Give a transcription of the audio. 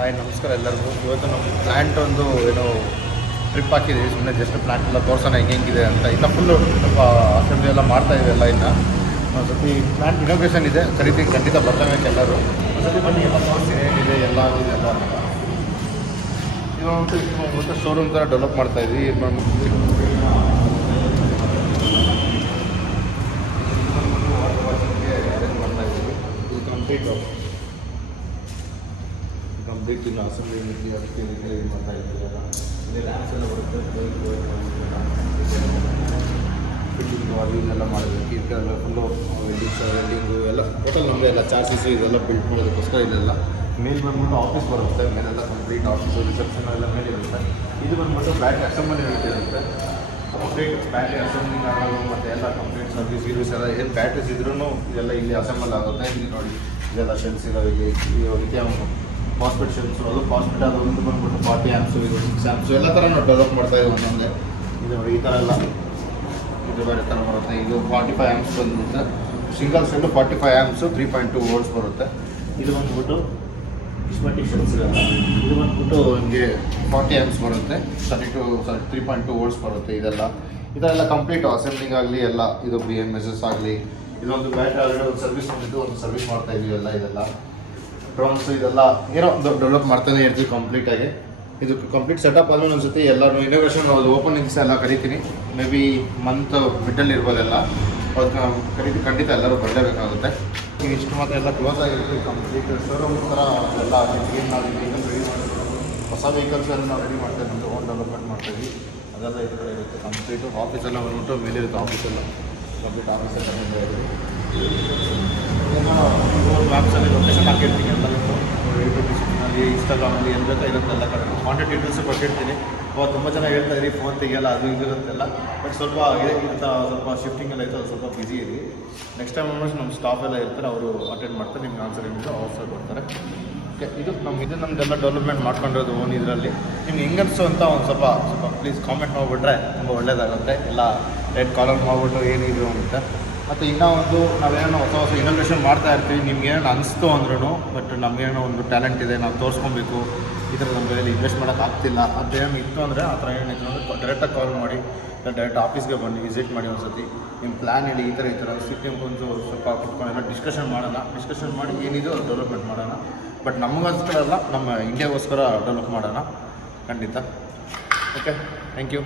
Hi ನಮಸ್ಕಾರ ಎಲ್ಲರಿಗೂ. ಇವತ್ತು ನಮ್ಮ ಪ್ಲ್ಯಾಂಟ್ ಒಂದು ಏನೋ ಟ್ರಿಪ್ ಹಾಕಿದ್ದೀವಿ. ಸುಮ್ಮನೆ ಜಸ್ಟ್ ಪ್ಲ್ಯಾಂಟ್ ಎಲ್ಲ ತೋರ್ಸೋಣ ಹೆಂಗಿದೆ ಅಂತ. ಇನ್ನು ಫುಲ್ಲು ಸ್ವಲ್ಪ ಅಸೆಂಬ್ಲಿ ಎಲ್ಲ ಮಾಡ್ತಾಯಿದೆ ಎಲ್ಲ. ಇನ್ನು ಒಂದು ಸತಿ ಪ್ಲ್ಯಾಂಟ್ ಇನೋಗ್ರೇಷನ್ ಇದೆ, ಕರಿತೀವಿ, ಖಂಡಿತ ಬರಲೇಬೇಕು ಎಲ್ಲರೂ. ಒಂದು ಸತಿ ಬನ್ನಿ ಎಲ್ಲ ತೋರಿಸ್ತೀನಿ ಏನಿದೆ ಎಲ್ಲ ಆಗಿದೆ ಎಲ್ಲ ಅಂತ. ಇವಾಗ ಶೋರೂಮ್ ಥರ ಡೆವಲಪ್ ಮಾಡ್ತಾಯಿದ್ವಿ. ಇದು ಮಾಡ್ತಾಯಿದ್ದೀವಿ. ಇದು ಕಂಪ್ಲೀಟ್ ಇನ್ನು ಅಸೆಂಬ್ಲಿ ಅದಕ್ಕೆ ಇದು ಮಾಡ್ತಾ ಇದ್ದೀವಿ. ಇಲ್ಲಿ ಲ್ಯಾಂಪ್ಸ್ ಎಲ್ಲ ಬರುತ್ತೆ, ಫಿಟ್ಟಿಂಗು ಅದು ಇದೆಲ್ಲ ಮಾಡಬೇಕು. ಇದೆಲ್ಲ ಫುಲ್ಲು ವೆಲ್ಡಿಂಗು ಎಲ್ಲ ಟೋಟಲ್ ನಮಗೆ ಎಲ್ಲ ಚಾರ್ಜಸ್ ಇದೆಲ್ಲ ಬಿಲ್ಡ್ ಮಾಡೋದಕ್ಕೋಸ್ಕರ ಇದೆಲ್ಲ. ಮೇಲೆ ಬಂದ್ಬಿಟ್ಟು ಆಫೀಸ್ ಬರುತ್ತೆ, ಮೇಲೆಲ್ಲ ಕಂಪ್ಲೀಟ್ ಆಫೀಸು ರಿಸೆಪ್ಷನ್ ಎಲ್ಲ ಮೇಲೆ ಇರುತ್ತೆ. ಇದು ಬಂದ್ಬಿಟ್ಟು ಬ್ಯಾಟ್ರಿ ಅಸೆಂಬ್ಲಿ ಯೂನಿಟ್ ಇರುತ್ತೆ. ಕಂಪ್ಲೀಟ್ ಬ್ಯಾಟ್ರಿ ಅಸೆಂಬ್ಲಿಂಗ್ ಆಗೋದು ಮತ್ತು ಎಲ್ಲ ಕಂಪ್ಲೀಟ್ ಸರ್ವಿಸ್ ಎಲ್ಲ ಏನು ಬ್ಯಾಟ್ರೀಸ್ ಇದ್ರೂ ಇದೆಲ್ಲ ಇಲ್ಲಿ ಅಸೆಂಬಲ್ ಆಗುತ್ತೆ. ಇಲ್ಲಿ ನೋಡಿ ಇದೆಲ್ಲ ಶೆಲ್ಸ್ ಇದಾವೆ. ಇಲ್ಲಿ ಲಿಥಿಯಮ್ ಫಾಸ್ಫೇಟ್ ಶೆಲ್ಸು, ಅದು ಫಾಸ್ಫೇಟ್ ಅದು ಒಂದು ಬಂದ್ಬಿಟ್ಟು 40 ಆ್ಯಮ್ಸು, ಇದು 6 ಆ್ಯಮ್ಸು ಎಲ್ಲ ಥರ ನಾವು ಡೆವಲಪ್ ಮಾಡ್ತಾಯಿದ್ದೀವಿ ಒಂದೊಂದೇ. ಇದು ನೋಡಿ ಈ ಥರ ಎಲ್ಲ ಇದು ಬೇರೆ ಥರ ಬರುತ್ತೆ. ಇದು 45 ಆ್ಯಮ್ಸ್ ಬಂದುಬಿಡುತ್ತೆ. ಸಿಂಗಲ್ ಸೆಲ್ಲು 45 ಆ್ಯಮ್ಸು 3.2 ವೋಲ್ಟ್ಸ್ ಬರುತ್ತೆ. ಇದು ಬಂದ್ಬಿಟ್ಟು ಇಸ್ಮೆಟಿಕ್ ಶೆಲ್ಸ್ ಇರಲ್ಲ. ಇದು ಬಂದ್ಬಿಟ್ಟು ನಿಮಗೆ 40 ಆ್ಯಮ್ಸ್ ಬರುತ್ತೆ, 3.2 ವೋಲ್ಟ್ಸ್ ಬರುತ್ತೆ. ಇದೆಲ್ಲ ಕಂಪ್ಲೀಟ್ ಅಸೆಂಬ್ಲಿಂಗ್ ಆಗಲಿ ಎಲ್ಲ. ಇದು BMSS ಆಗಲಿ, ಇದೊಂದು ಬ್ಯಾಟ್ರಿ ಆಲ್ರೆಡಿ ಒಂದು ಸರ್ವಿಸ್ ಬಂದಿದ್ದು, ಒಂದು ಸರ್ವಿಸ್ ಮಾಡ್ತಾಯಿದ್ವಿ ಇದೆಲ್ಲ ಡ್ರೋನ್ಸ್ ಇದೆಲ್ಲ ಏನೋ ಡೆವಲಪ್ ಮಾಡ್ತಾನೆ ಇರ್ತೀವಿ ಕಂಪ್ಲೀಟಾಗಿ. ಇದು ಕಂಪ್ಲೀಟ್ ಸೆಟಪ್ ಆದಮೇಲೆ ಒಂದು ಸತಿ ಎಲ್ಲರೂ ಇನೋಗ್ರೇಷನ್ ಅದು ಓಪನಿಂಗ್ಸ್ ಎಲ್ಲ ಕರಿತೀನಿ. ಮೇ ಬಿ ಮಂತ್ ಮಿಡ್ಡಲ್ಲಿ ಇರ್ಬೋದೆಲ್ಲ, ಅದಕ್ಕೆ ಖಂಡಿತ ಎಲ್ಲರೂ ಬರಲೇಬೇಕಾಗುತ್ತೆ. ಈಗ ಇಷ್ಟು ಮಾತ್ರ ಎಲ್ಲ ಕ್ಲೋಸ್ ಆಗಿರುತ್ತೆ. ಕಂಪ್ಲೀಟ್ ಶೋರೂಮ್ ಥರ ಎಲ್ಲ ಏನು ನಾವು ವೆಹಿಕಲ್ ರೆಡಿ ಮಾಡ್ತೀವಿ, ಹೊಸ ವೆಹಿಕಲ್ಸ್ ಎಲ್ಲ ನಾವು ರೆಡಿ ಮಾಡ್ತೇವೆ, ನಮ್ಮದು ಓನ್ ಡೆವಲಪ್ಮೆಂಟ್ ಮಾಡ್ತೀವಿ. ಅದೆಲ್ಲ ಈ ಥರ ಇರುತ್ತೆ. ಕಂಪ್ಲೀಟು ಆಫೀಸೆಲ್ಲ ಬಂದ್ಬಿಟ್ಟು ಮೇಲಿರುತ್ತೆ. ಆಫೀಸೆಲ್ಲ ಕಂಪ್ಲೀಟ್ ಆಫೀಸೆಲ್ಲ ಮೇಲೆ ಮ್ಯಾಪ್ಸಲ್ಲಿ ಲೊಕೇಶನ್ ಹಾಕಿರ್ತೀನಿ ಎಲ್ಲ. ಯೂಟ್ಯೂಬಲ್ಲಿ, ಇನ್ಸ್ಟಾಗ್ರಾಮಲ್ಲಿ ಎಲ್ಲಿ ಬೇಕೋ ಇರುತ್ತೆಲ್ಲ ಕಡೆ ಕಾಂಟ್ಯಾಕ್ಟ್ ಡೀಟೇಲ್ಸು ಕೊಟ್ಟಿರ್ತೀನಿ. ಅವಾಗ ತುಂಬ ಜನ ಹೇಳ್ತಾಯಿದ್ರಿ ಫೋನ್ ತೆಗಿಯಲ್ಲ ಅದು ಇದು ಇರುತ್ತೆಲ್ಲ. ಬಟ್ ಸ್ವಲ್ಪ ಸ್ವಲ್ಪ ಶಿಫ್ಟಿಂಗ್ ಎಲ್ಲ ಇತ್ತು, ಅದು ಸ್ವಲ್ಪ ಬಿಸಿ ಇದೆ. ನೆಕ್ಸ್ಟ್ ಟೈಮ್ ನಮ್ಮ ಸ್ಟಾಫ್ ಎಲ್ಲ ಇರ್ತಾರೆ, ಅವರು ಅಟೆಂಡ್ ಮಾಡ್ತಾರೆ. ನಿಮ್ಗೆ ಆನ್ಸರ್ ಏನಿದೆ ಆಫರ್ ಕೊಡ್ತಾರೆ. ಓಕೆ, ಇದು ನಮ್ಮದೆಲ್ಲ ಡೆವಲಪ್ಮೆಂಟ್ ಮಾಡ್ಕೊಂಡಿರೋದು ಓನ್ ಇದರಲ್ಲಿ. ನಿಮ್ಗೆ ಹೆಂಗನ್ಸು ಅಂತ ಒಂದು ಸ್ವಲ್ಪ ಪ್ಲೀಸ್ ಕಾಮೆಂಟ್ ಮಾಡಿಬಿಟ್ರೆ ತುಂಬ ಒಳ್ಳೆಯದಾಗುತ್ತೆ. ಎಲ್ಲ ರೇಟ್ ಕಾಲರ್ ಮಾಡಿಬಿಟ್ಟು ಏನಿದು ಅಂತ. ಮತ್ತು ಇನ್ನೂ ಒಂದು ನಾವೇನೋ ಹೊಸ ಇನೋಗ್ರೇಷನ್ ಮಾಡ್ತಾ ಇರ್ತೀವಿ. ನಿಮ್ಗೆ ಏನೋ ಅನಿಸ್ತು ಅಂದ್ರೂ, ಬಟ್ ನಮಗೇನೋ ಒಂದು ಟ್ಯಾಲೆಂಟ್ ಇದೆ, ನಾವು ತೋರಿಸ್ಕೊಬೇಕು, ಈ ಥರ ನಮ್ಮ ಕೈಯಲ್ಲಿ ಇನ್ವೆಸ್ಟ್ ಮಾಡೋಕ್ಕಾಗ್ತಿಲ್ಲ ಅಂತ ಏನೋ ಇತ್ತು ಅಂದರೆ, ಆ ಥರ ಏನಿತ್ತು ಅಂದರೆ ಡೈರೆಕ್ಟಾಗಿ ಕಾಲ್ ಮಾಡಿ, ಡೈರೆಕ್ಟ್ ಆಫೀಸ್ಗೆ ಬಂದು ವಿಸಿಟ್ ಮಾಡಿ. ಒಂದು ಸತಿ ನಿಮ್ಮ ಪ್ಲ್ಯಾನ್ ಹೇಳಿ, ಈ ಥರ ಸಿಕ್ಕಿಂಗ್ ಒಂದು ಸ್ವಲ್ಪ ಕುತ್ಕೊಂಡೆಲ್ಲ ಡಿಸ್ಕಷನ್ ಮಾಡಿ ಏನಿದೆ ಅದು ಡೆವಲಪ್ಮೆಂಟ್ ಮಾಡೋಣ. ಬಟ್ ನಮಗೋಸ್ಕರ ಅಲ್ಲ, ನಮ್ಮ ಇಂಡಿಯಾಗೋಸ್ಕರ ಡೆವಲಪ್ ಮಾಡೋಣ ಖಂಡಿತ. Okay, thank you.